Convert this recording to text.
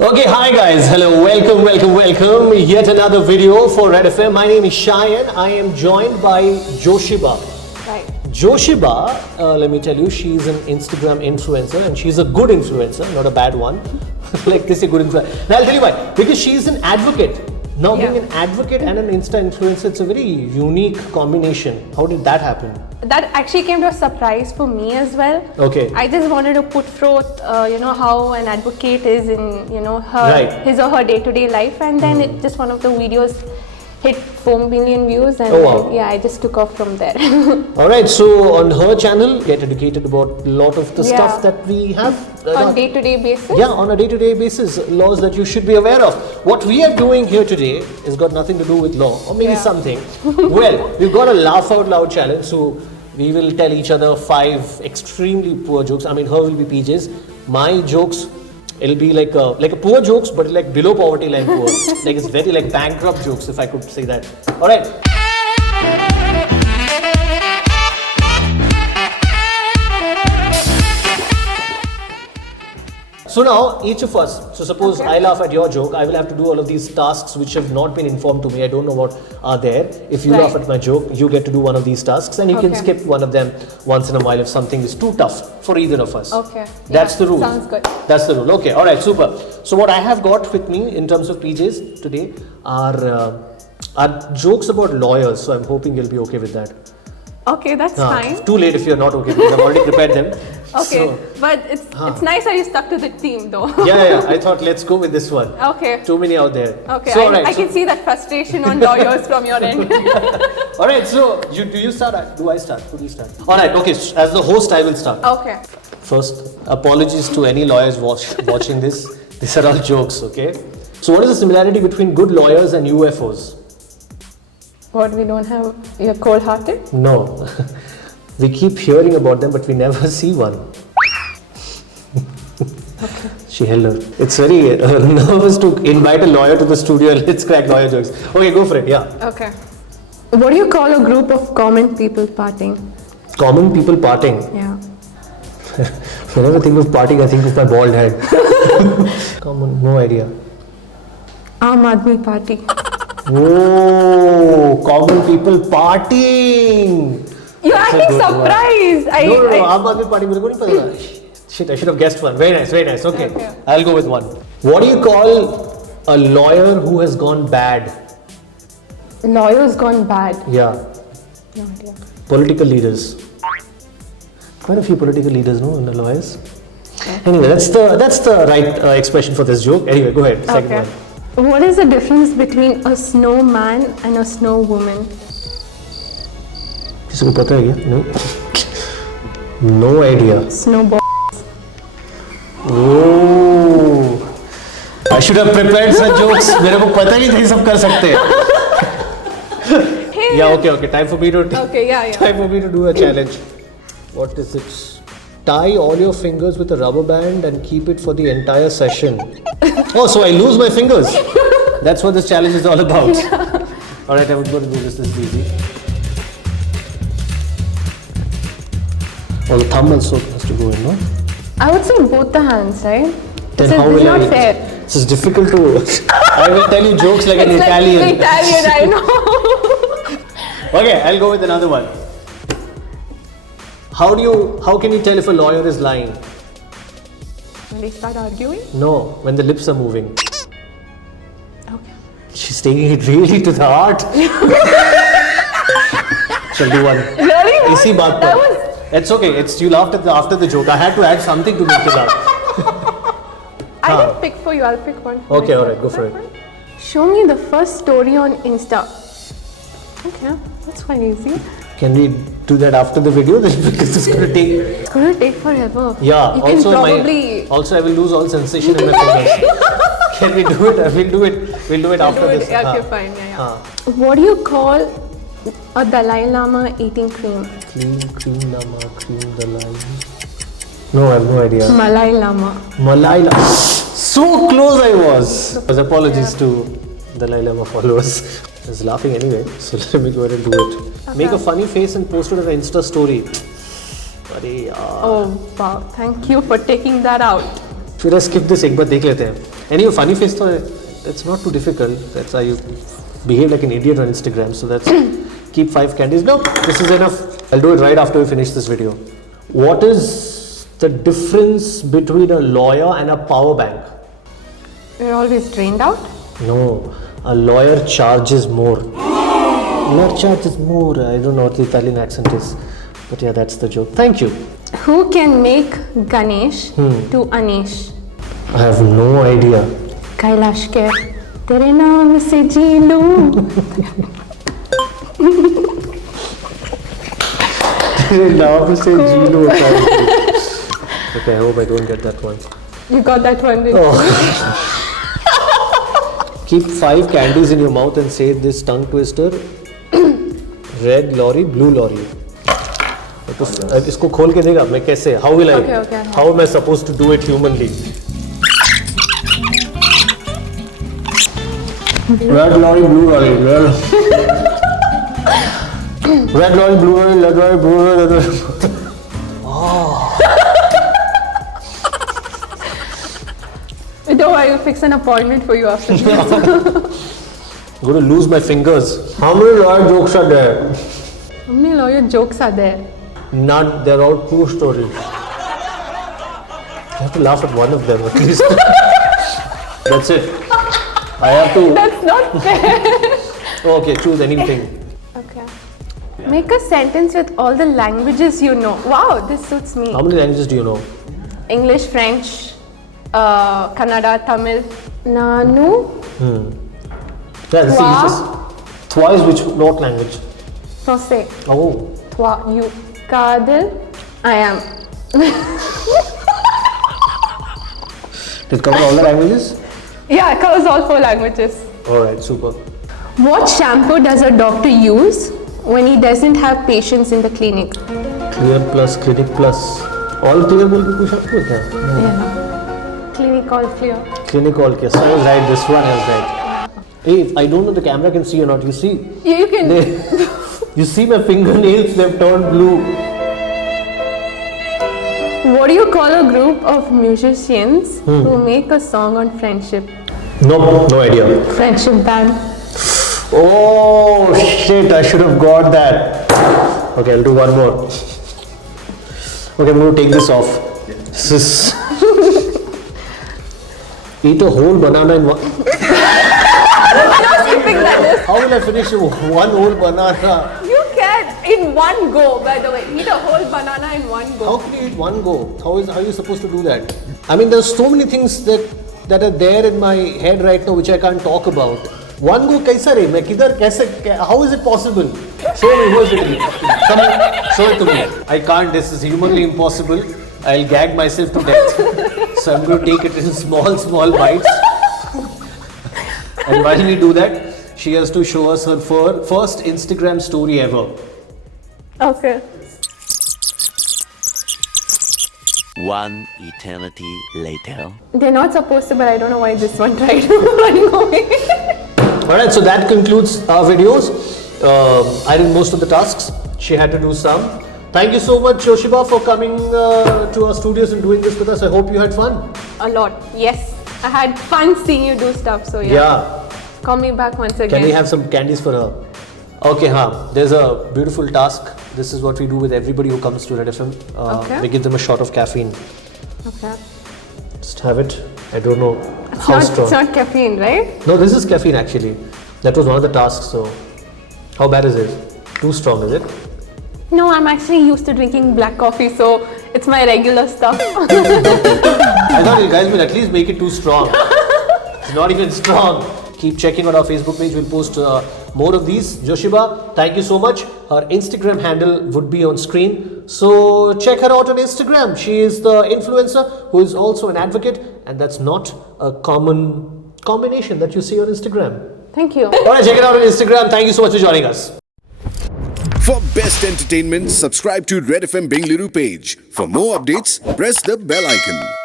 Okay, hi guys, hello, welcome. Yet another video for Red FM. My name is Shayan. I am joined by Joshiba. Right. Joshiba, let me tell you, she's an Instagram influencer and she's a good influencer, not a bad one. Like this, a good influencer. Now I'll tell you why. Because she's an advocate. Now being an advocate and an Insta influencer, it's a very unique combination. How did that happen? That actually came to a surprise for me as well. Okay. I just wanted to put forth, how an advocate is in, his or her day-to-day life, and then it just one of the videos hit 4 million views, and I just took off from there. Alright, so on her channel, get educated about a lot of the stuff that we have. On day-to-day basis? Yeah, on a day-to-day basis, laws that you should be aware of. What we are doing here today has got nothing to do with law, or maybe something. Well, we've got a laugh out loud challenge, so we will tell each other 5 extremely poor jokes. I mean, her will be PJs. My jokes, it'll be like a poor jokes, but like below poverty line poor. Like it's very like bankrupt jokes, if I could say that. All right. So now, each of us, so suppose I laugh at your joke, I will have to do all of these tasks which have not been informed to me. I don't know what are there. If you laugh at my joke, you get to do one of these tasks and you can skip one of them once in a while if something is too tough for either of us. Okay. That's the rule. Sounds good. That's the rule. Okay. Alright, super. So what I have got with me in terms of PJs today are jokes about lawyers. So I'm hoping you'll be okay with that. Okay, that's fine. Too late if you're not okay because I've already prepared them. Okay, but it's nice that you stuck to the theme though. Yeah. I thought let's go with this one. Okay. Too many out there. Okay, So, I can see that frustration on lawyers from your end. Alright, so do you start? Do I start? Who do you start? Alright, okay, as the host I will start. Okay. First, apologies to any lawyers watching this. These are all jokes, okay? So what is the similarity between good lawyers and UFOs? What, we don't have, you're cold-hearted? No. We keep hearing about them, but we never see one. Okay. She held her. It's very nervous to invite a lawyer to the studio and let's crack lawyer jokes. Okay, go for it, yeah. Okay. What do you call a group of common people partying? Common people parting. Yeah. Whenever I think of partying, I think of my bald head. Common, no idea. Aam Aadmi Party. Oh, common people partying. You're acting surprised. No, Aam Aadmi Party. मुझे को नहीं पता. Shit, I should have guessed one. Very nice. Okay. I'll go with one. What do you call a lawyer who has gone bad? Lawyers gone bad. Yeah. No idea. Political leaders. Quite a few political leaders, no, in the lawyers. Anyway, that's the right expression for this joke. Anyway, go ahead. Second one. What is the difference between a snowman and a snow woman? किसी को पता है क्या? No. No idea. Snowball. Oh. I should have prepared such jokes. मेरे को पता नहीं था ये सब कर सकते हैं. Yeah, okay. Time for me to. Time for me to do a challenge. What is it? Tie all your fingers with a rubber band and keep it for the entire session. Oh, so I lose my fingers. That's what this challenge is all about. Yeah. Alright, I'm going to do this. This is easy. Oh, the thumb also has to go in, no? I would say both the hands, right? Then this how is will not I? fair. This is difficult to. I will tell you jokes like an Italian. Like Italian, I know. Okay, I'll go with another one. How can you tell if a lawyer is lying? When they start arguing? No, when the lips are moving. Okay. She's taking it really to the heart. Shall do one. Really? Iसी बात पर. It's okay. You laughed after the joke. I had to add something to make you laugh. I didn't pick for you. I'll pick one. Okay, alright, go for it. Show me the first story on Insta. Okay, that's quite easy. Can we do that after the video? Because it's going to take. It's going to take forever. Yeah. You can probably. Also, I will lose all sensation in my fingers. Can we do it? We'll do it. We'll do it after this. Okay, fine. Yeah. What do you call a Dalai Lama eating cream? Cream Lama, cream Dalai. No, I have no idea. Malai Lama. Malai Lama. So close I was. Apologies to Dalai Lama followers. I was laughing anyway, so let me go ahead and do it. Okay. Make a funny face and post it on an Insta story. Oh wow, thank you for taking that out. Should I skip this? एक बार देख लेते हैं. Anyway, funny face तो it's not too difficult. That's how you behave like an idiot on Instagram. So that's keep 5 candies. No, this is enough. I'll do it right after we finish this video. What is the difference between a lawyer and a power bank? You're always drained out. No, a lawyer charges more. Lawyer charges more. I don't know what the Italian accent is, but yeah, that's the joke. Thank you. Who can make Ganesh to Anish? I have no idea. Kailash Kher. तेरे नाम से जी लूं. तेरे नाम से जी लूं. Okay, I hope I don't get that one. You got that one, didn't you? Keep 5 candies in your mouth and say this tongue twister. Red lorry, blue lorry. तो इसको खोल के देगा मैं कैसे? How will I? Okay. How am I supposed to do it humanly? Red lorry, blue lorry. Red lorry, blue lorry, red lorry, blue lorry, red lorry. Don't worry, we'll fix an appointment for you after this. I'm going to lose my fingers. How many lawyer jokes are there? How many lawyer jokes are there? None. They're all true stories. I have to laugh at one of them at least. That's it. I have to. That's not fair. Okay, choose anything. Okay. Make a sentence with all the languages you know. Wow, this suits me. How many languages do you know? English, French, Kannada, Tamil. Nanu. Yeah, see, Twa. Twa is which? What language? Sose. Oh. Twa. You. Kadil. I am. Did it cover all the languages? Yeah, it covers all 4 languages. Alright, super. What shampoo does a doctor use when he doesn't have patients in the clinic? Clear plus, clinic plus. All clear बोल के कुछ आपको क्या? Yeah. Clinic all clear. Clinic all clear. So I was right. This one is right. Hey, I don't know if the camera can see or not. You see? Yeah, you can. You see my fingernails? They've turned blue. What do you call a group of musicians who make a song on friendship? Nope, no idea. Friendship band. Oh shit! I should have got that. Okay, I'll do one more. Okay, I'm going to take this off. This is eat a whole banana in one. How will I finish one whole banana? You can in one go. By the way, eat a whole banana in one go. How can you eat one go? How are you supposed to do that? I mean, there's so many things that are there in my head right now which I can't talk about. One go kaisa re? मैं किधर कैसे? How is it possible? Show me, who is it? Come on, show it to me. I can't. This is humanly impossible. I'll gag myself to death. So I'm going to take it in small bites. And while we do that, she has to show us her first Instagram story ever. Okay. One eternity later. They're not supposed to, but I don't know why this one tried running away. Alright, so that concludes our videos. I did most of the tasks. She had to do some. Thank you so much, Yoshiba, for coming to our studios and doing this with us. I hope you had fun. A lot. Yes. I had fun seeing you do stuff. So yeah. Call me back once again. Can we have some candies for her? Okay, there's a beautiful task. This is what we do with everybody who comes to Red FM. Okay. We give them a shot of caffeine. Okay. Just have it. I don't know how It's strong. not caffeine, right? No, this is caffeine actually. That was one of the tasks. So, how bad is it? Too strong, is it? No, I'm actually used to drinking black coffee, so it's my regular stuff. I thought you guys would at least make it too strong. It's not even strong. Keep checking out our Facebook page. We'll post more of these. Yoshiba, thank you so much. Her Instagram handle would be on screen. So check her out on Instagram. She is the influencer who is also an advocate, and that's not a common combination that you see on Instagram. Thank you. Alright, check it out on Instagram. Thank you so much for joining us. For best entertainment, subscribe to Red FM Bengaluru page. For more updates, press the bell icon.